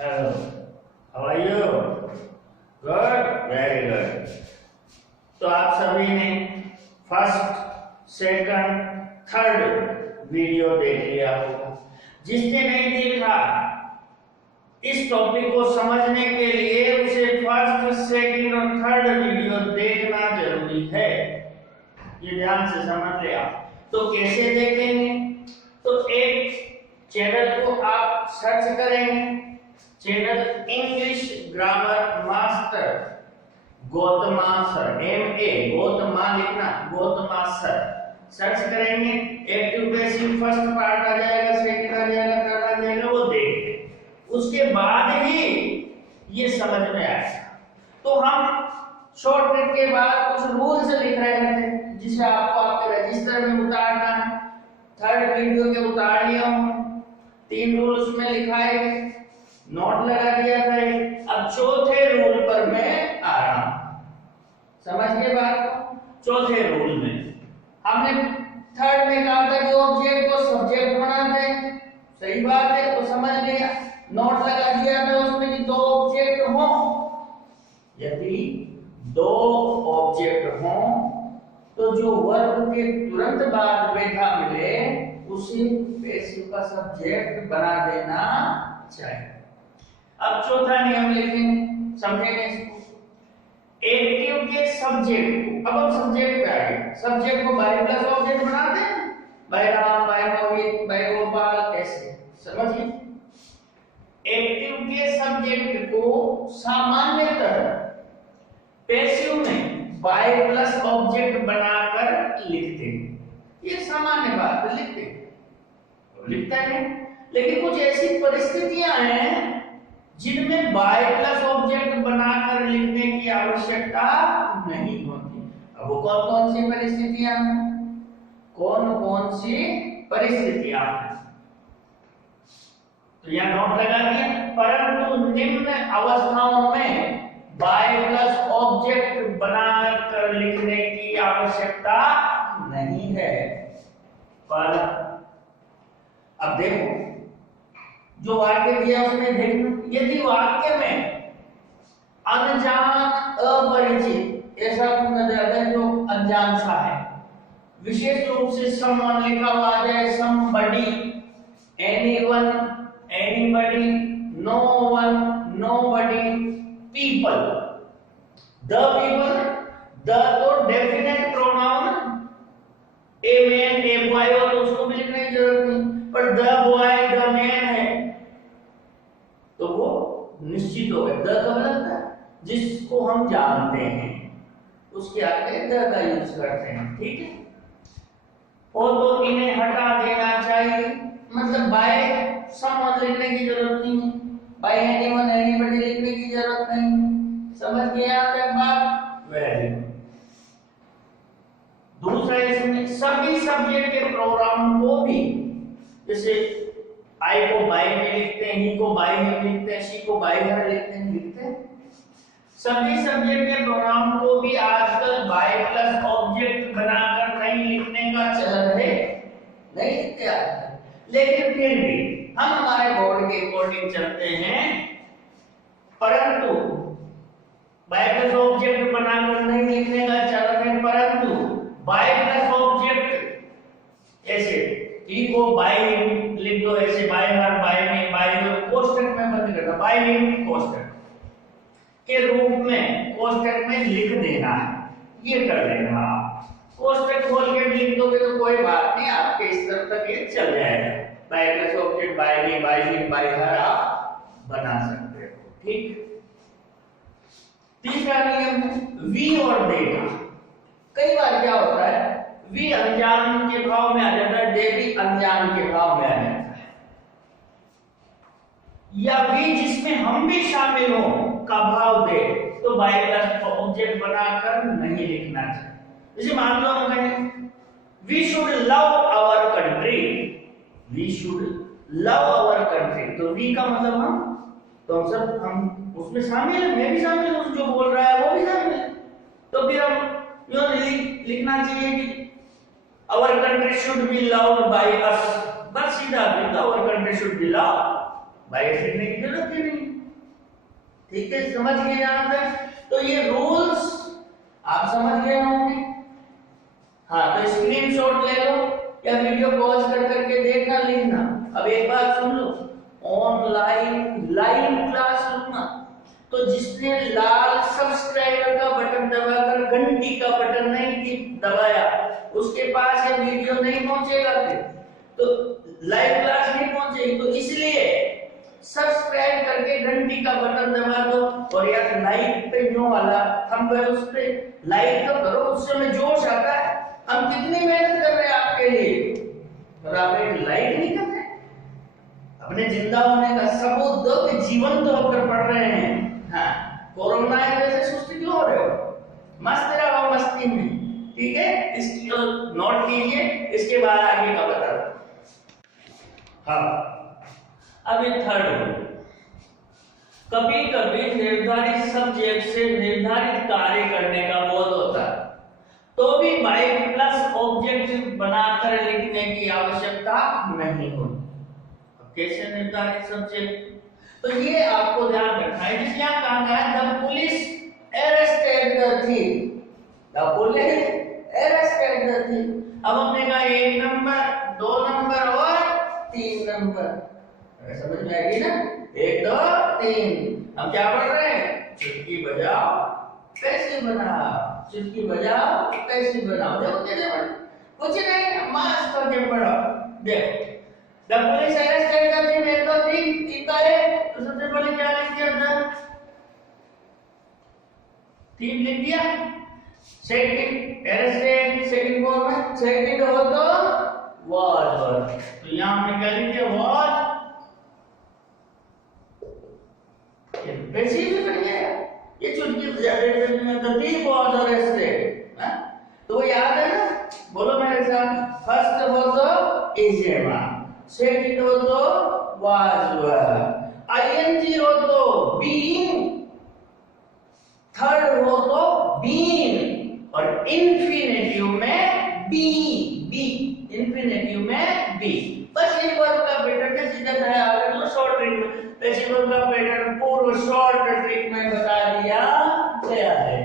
Hello. How are you? Good. Very good. तो आप सभी ने फर्स्ट, सेकंड, थर्ड वीडियो देख लिया होगा। जिसने नहीं देखा, इस टॉपिक को समझने के लिए उसे फर्स्ट, सेकंड और थर्ड वीडियो देखना जरूरी है। ये ध्यान से समझ ले आप। तो कैसे देखेंगे? तो एक चैनल को आप सर्च करेंगे, channel English grammar master Gautama sir, MA Gautama लिखना, गौतमा सर सर्च करेंगे। एक्टिव पैसिव फर्स्ट पार्ट आ जाएगा, सेकंड आ जाएगा, थर्ड आ जाएगा, वो देखते उसके बाद ही ये समझ में आएगा। तो हम शॉर्टकट के बाद कुछ रूल्स लिख रहे थे जिसे आपको आपके रजिस्टर में उतारना है। थर्ड वीडियो के उतार लिया हूं, 3 रूल उसमें लिखा है, नोट लगा दिया था। अब चौथे रूल पर मैं आ रहा हूं, समझिए बात को। चौथे रूल में हमने थर्ड में कहा था कि ऑब्जेक्ट को सब्जेक्ट बना दें, सही बात है, तो समझ लिया। नोट लगा दिया था उसमें कि 2 ऑब्जेक्ट हो, यदि 2 ऑब्जेक्ट हो तो जो वर्ब के तुरंत बाद बैठा मिले उसे पैसिव का सब्जेक्ट बना देना चाहिए। अब चौथा नियम लिखेंगे, समझेंगे इसको। एक्टिव के सब्जेक्ट, अब हम सब्जेक्ट पे आ गए। सब्जेक्ट को बाय प्लस ऑब्जेक्ट बनाते हैं, बाय राम, बाय मोहित, बाय गोपाल, ऐसे समझिए। एक्टिव के सब्जेक्ट को सामान्यतः पैसिव में बाय प्लस ऑब्जेक्ट बनाकर लिखते हैं। ये सामान्य बात है, लिखते हैं, लिखता है। लेकिन कुछ ऐसी परिस्थितियां हैं जिनमें बाय प्लस ऑब्जेक्ट बनाकर लिखने की आवश्यकता नहीं होती। अब वो कौन कौन सी परिस्थितियां हैं? कौन कौन सी परिस्थितियां हैं? तो यहां नोट लगा दिया। परंतु निम्न अवस्थाओं में बाय प्लस ऑब्जेक्ट बनाकर लिखने की आवश्यकता नहीं है। पर अब देखो जो वाक्य दिया उसमें देखना, यदि वाक्य में अनजान, अपरिचित ऐसा अगर जो अनजान सा है, विशेष रूप से समवन लिखा हुआ आ जाए, somebody, anyone, anybody, no one, nobody, people, the people, the तो definite pronoun, a man, a boy, और उसको भी लिखने की जरूरत नहीं। पर द बॉय, द मैन है तो वो निश्चित हो गया। द कब लगता है? जिसको हम जानते हैं उसके आगे द का यूज करते हैं, ठीक है। और तो इन्हें हटा देना चाहिए, मतलब बाय समवन लिखने की जरूरत नहीं है, बाय एनीवन, एनीबॉडी लिखने की जरूरत नहीं। समझ गए आप एक बात? Very good. दूसरा इसमें सभी सब्जेक्ट के प्रोग्राम को भी, जैसे आई को बाय में लिखते हैं, ही को बाय में लिखते हैं, शी को बाय हर लिखते हैं, लिखते हैं। सभी सब्जेक्ट के प्रोनाउन को भी आजकल बाय प्लस ऑब्जेक्ट बनाकर नहीं लिखने का चलन है, नहीं लिखते आजकल। लेकिन फिर भी हम हमारे बोर्ड के अकॉर्डिंग चलते हैं। परंतु बाय प्लस ऑब्जेक्ट बनाकर नहीं लिखने का चलन है, परंतु बाय प्लस ऑब्जेक्ट ऐसे ही को बाय लिख दो, ऐसे बाय हर, बाय में, बाय कोष्ठक में बंद करना, बाय लिंक कोष्ठक के रूप में कोष्ठक में लिख देना है, ये कर लेना। आप कोष्ठक खोल के लिख दोगे तो कोई बात नहीं, आपके स्तर तक ये चल जाएगा। बाय प्लस ऑब्जेक्ट, बाय में, बाय लिंक, बाय हर आप बना सकते हो, ठीक। तीसरा नियम है वी और दे का। कई बार क्या होता है, वी अनजान के भाव में आ जाता है, दे भी अनजान के भाव में आ जाता है, या वी जिसमें हम भी शामिल हो का भाव दे तो बाय प्लस ऑब्जेक्ट बनाकर नहीं लिखना चाहिए। जैसे मान लो हम कहें we should love our country, we should love our country, तो वी का मतलब हम, तो हम सब हम उसमें शामिल है, मैं भी शामिल हूं, जो बोल रहा है वो भी शामिल है। तो फिर हम लिखना चाहिए कि our country should be loved by us, बस सीधा लिखा our country should be loved by us लिखने की जरूरत ही नहीं। ठीक है, समझ गए यहाँ पे? तो ये रूल्स आप समझ गए होंगे। हाँ, तो स्क्रीनशॉट ले लो या वीडियो पॉज कर करके देखना, लिखना। अब एक बात सुन लो, ऑनलाइन लाइव क्लास लूंगा, तो जिसने लाल सब्सक्राइबर का बटन दबाकर घंटी का बटन नहीं दबाया, उसके पास ये वीडियो नहीं पहुंचेगा, फिर तो लाइव क्लास नहीं पहुंचेगी। तो इसलिए सब्सक्राइब करके घंटी का बटन दबा दो, और यार लाइक पे जो वाला थंब है उस पे लाइक तो करो, उससे में जोश आता है। हम कितनी मेहनत कर रहे हैं आपके लिए, और आप एक लाइक नहीं कर रहे। अपने जिंदा होने का सबूत दो कि जीवन तो होकर पढ़ रहे हैं। हाँ, कोरोना की वजह से सुस्ती क्यों हो रहे हो? मस्त रहो मस्ती में, ठीक है? इसको नोट कीजिए, इसके बाद आगे का बता दो। हाँ, अब ये थर्ड, कभी कभी निर्धारित सब्जेक्ट से निर्धारित कार्य करने का बोध होता है, तो भी बाई प्लस ऑब्जेक्टिव बनाकर लिखने की आवश्यकता नहीं होती। कैसे निर्धारित सब्जेक्ट? तो ये आपको ध्यान रखना है। जिस यहाँ कहा गया the police arrested the thief, the police arrested the thief. अब हमने कहा 1 नंबर, 2 नंबर और 3 नंबर। समझ में आएगी ना? 1 2 3। हम क्या पढ़ रहे हैं? चुटकी बजाओ कैसी बनाओ, चुटकी बजाओ कैसी बनाओ। देखो कुछ नहीं, मास्क करके पढ़ो। देखो, the police arrested the thief, 1 2 3 3 का है, तो सबसे पहले क्या लिख दिया था? थीफ लिख दिया। सेकंड अरेस्टेड, सेकंड फॉर्म में सेकंड हो तो वाज, तो यहां हमने क्या लिख दिया? वाज। ये वैसे ही कर गया, ये चुटकी बजा रहे में द थीफ वाज अरेस्टेड। तो वो याद है ना? बोलो मेरे साथ, फर्स्ट हो तो इजेमा, सेकंड हो तो वाज, आईएनजी हो तो बीइंग, थर्ड हो तो बीन, और इन्फिनेटिव में बी, बी इन्फिनेटिव में बी। बस ये वर्ब का पैटर्न सीधा है, आगे तो शॉर्ट ट्रिक में पैसिव वर्ब का पैटर्न पूरा शॉर्ट ट्रिक में बता दिया गया है।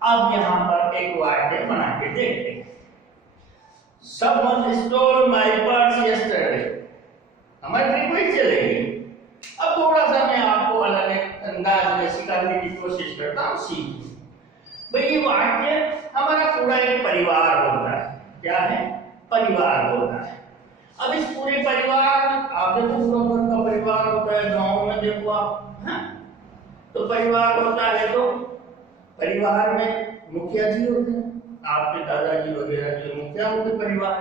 अब यहां पर एक वाक्य बना के देखते हैं। Someone stole my purse yesterday। हमारी ट्रिक वही चलेगी। अब थोड़ा सा मैं आपको अलग एक अंदाज में सिखाने की कोशिश करता हूँ, सीखिए। भाई ये वाक्य हमारा पूरा एक परिवार होता है। क्या है? परिवार होता है। अब इस पूरे परिवार, आप देखो पूरा का परिवार होता है, गांव में देखो आप, हाँ? तो परिवार होता है, तो परिवार में मुखिया जी होते हैं, आपके दादाजी वगैरह जो मुखिया होते परिवार,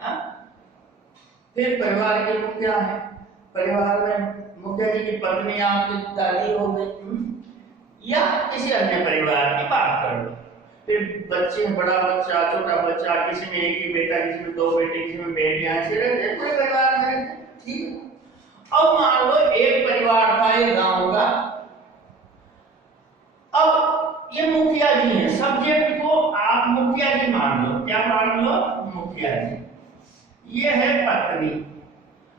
हाँ? फिर परिवार के मुखिया है, परिवार में मुखिया जी की पत्नी आपकी दादी हो गई, या किसी अन्य परिवार की बात कर लो। फिर बच्चे, बड़ा बच्चा, छोटा बच्चा, किसी में एक ही बेटा, किसी में 2 बेटे, किसी में बेटियां, ऐसे रहते हैं पूरे परिवार में रहते हैं, ठीक है? अब मान लो एक परिवार था ये गांव का। अब ये मुखिया जी हैं, सब्जेक्ट को आप मुखिया जी मान लो। क्या मान लो? मुखिया जी। ये है पत्नी,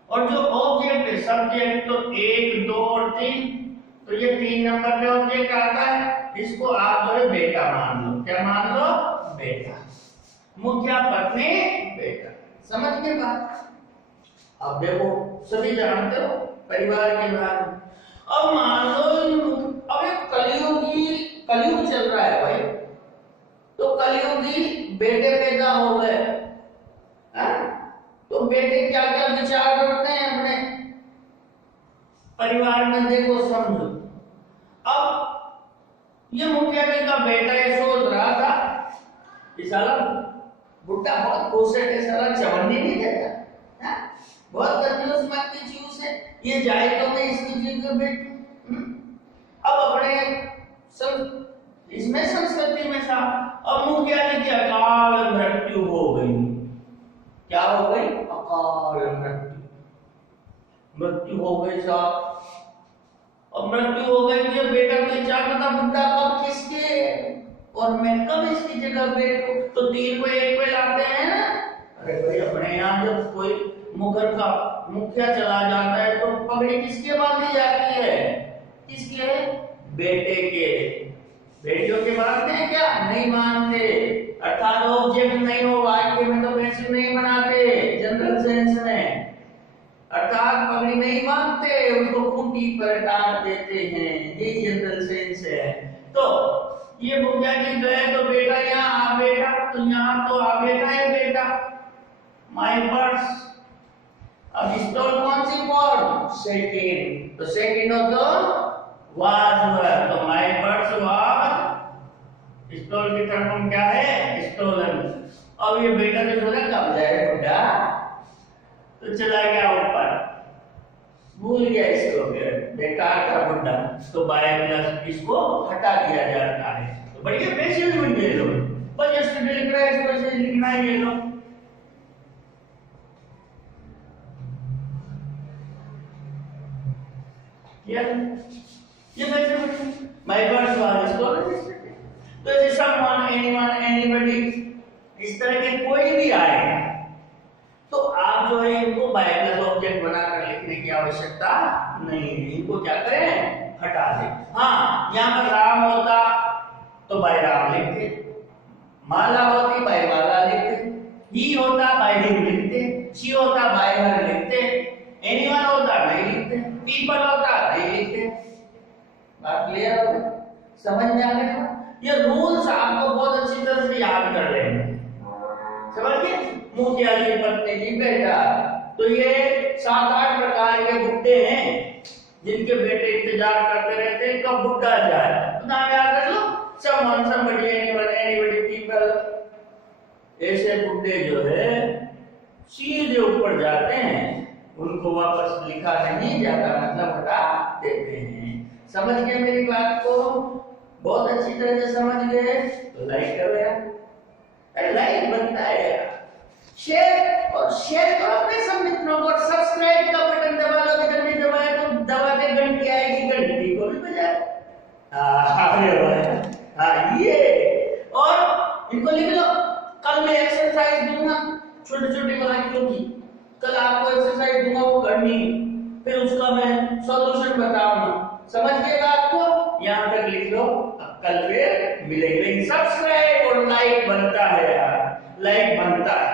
और जो ऑब्जेक्ट है सब्जेक्ट, तो 1 2 और 3, तो ये 3 नंबर पे ऑब्जेक्ट आता है, इसको आप जो है बेटा मान लो। क्या मान लो? बेटा। मुखिया, पत्नी, बेटा। समझ गए बात? अब देखो, सभी जानते हो परिवार के बारे में। अब मान लो अब एक कलयुग चल रहा है भाई, तो कलयुगी बेटे पैदा हो गए, तो बेटे क्या क्या विचार करते हैं अपने परिवार में, देखो समझो। अब ये मुखिया जी का बेटा ये सोच रहा था कि साला बुड्ढा बहुत खुश है कि साला चवन्नी नहीं देता, बहुत कंजूस मत की चूस है, ये जाए तो मैं इसकी जगह बेटी। अब अपने इसमें संस्कृति में था, अब मुखिया जी की अकाल मृत्यु हो गई। क्या हो गई? अकाल मृत्यु हो गई साहब। और मृत्यु हो गई, ये बेटा को चाहता था बुड्ढा कब किसके, और मैं कब इसकी जगह बैठूं, तो 3 को 1 पे लाते हैं ना। अरे भाई, अपने यहाँ जब कोई मुखर का मुखिया चला जाता है तो पगड़ी किसके बांधी जाती है? किसके? बेटे के। बेटियों के मानते हैं क्या? नहीं मानते। अर्थात ऑब्जेक्ट नहीं हो वाक्य में तो पैसिव नहीं बनाते जनरल सेंस में। अर्थात पगड़ी नहीं मानते, उसको खूंटी पर टांग देते हैं, ये जनरल सेंस है। तो ये बुग्या जी गए तो बेटा यहाँ आ बेटा, तो यहाँ तो आ बेटा है बेटा, माय पर्स। अब स्टॉल कौन सी फॉर्म? सेकंड, तो सेकंड हो तो वाज हुआ, तो माय पर्स वाज स्टॉल की तरफ हम क्या है? स्टोलन। अब ये बेटा तो सोचा कब जाए बुढ़ा, तो चला गया ऊपर, भूल गया इसको, फिर बेकार था बुढ़ा, तो बाय प्लस इसको हटा दिया जाता है। तो बढ़िया पैसेज बन गए लोग, बस ये लिख रहा है, इसको ऐसे लिखना है ये लोग। ये passage my purse was stolen. तो जैसे समवन, एनीवन, एनीबॉडी, इस तरह के कोई भी आए तो आप जो है इनको बाय प्लस ऑब्जेक्ट बनाकर लिखने की आवश्यकता नहीं है, इनको क्या करें? हटा दें। हाँ, यहाँ पर राम होता तो बाय राम लिखते, माला होती बाय माला लिखते, ही होता बाय हिम लिखते, शी होता बाय हर लिखते, एनीवन होता नहीं लिखते, पीपल होता नहीं लिखते। बात क्लियर हो गई? समझ में आ गया? ये रूल्स आपको बहुत अच्छी तरह से याद कर लेंगे, समझ गए? मुखिया जी, पत्नी जी, बेटा, तो ये 7-8 प्रकार के बुड्ढे हैं जिनके बेटे इंतजार करते रहते हैं कब बुड्ढा जाए। तो नाम याद रख लो, someone, somebody, anyone, anybody, people. ऐसे बुड्ढे जो है सीधे ऊपर जाते हैं, उनको वापस लिखा नहीं जाता, मतलब हटा देते हैं। समझ गए मेरी बात को? बहुत अच्छी तरह से समझ गए तो लाइक करो यार, अरे लाइक बनता है यार, शेयर करो अपने सब मित्रों को, और सब्सक्राइब का बटन दबा लो, अगर नहीं दबाया तो दबा के घंटी आएगी, घंटी को भी बजाए। हाँ ये, और इनको लिख लो, कल मैं एक्सरसाइज दूंगा छोटे छोटे वाक्यों की, कल आपको एक्सरसाइज दूंगा वो करनी, फिर उसका मैं सॉल्यूशन बताऊंगा। समझ गए बात को? यहाँ तक लिख लो, कल फिर मिलेंगे। सब्सक्राइब और लाइक बनता है यार, लाइक बनता है।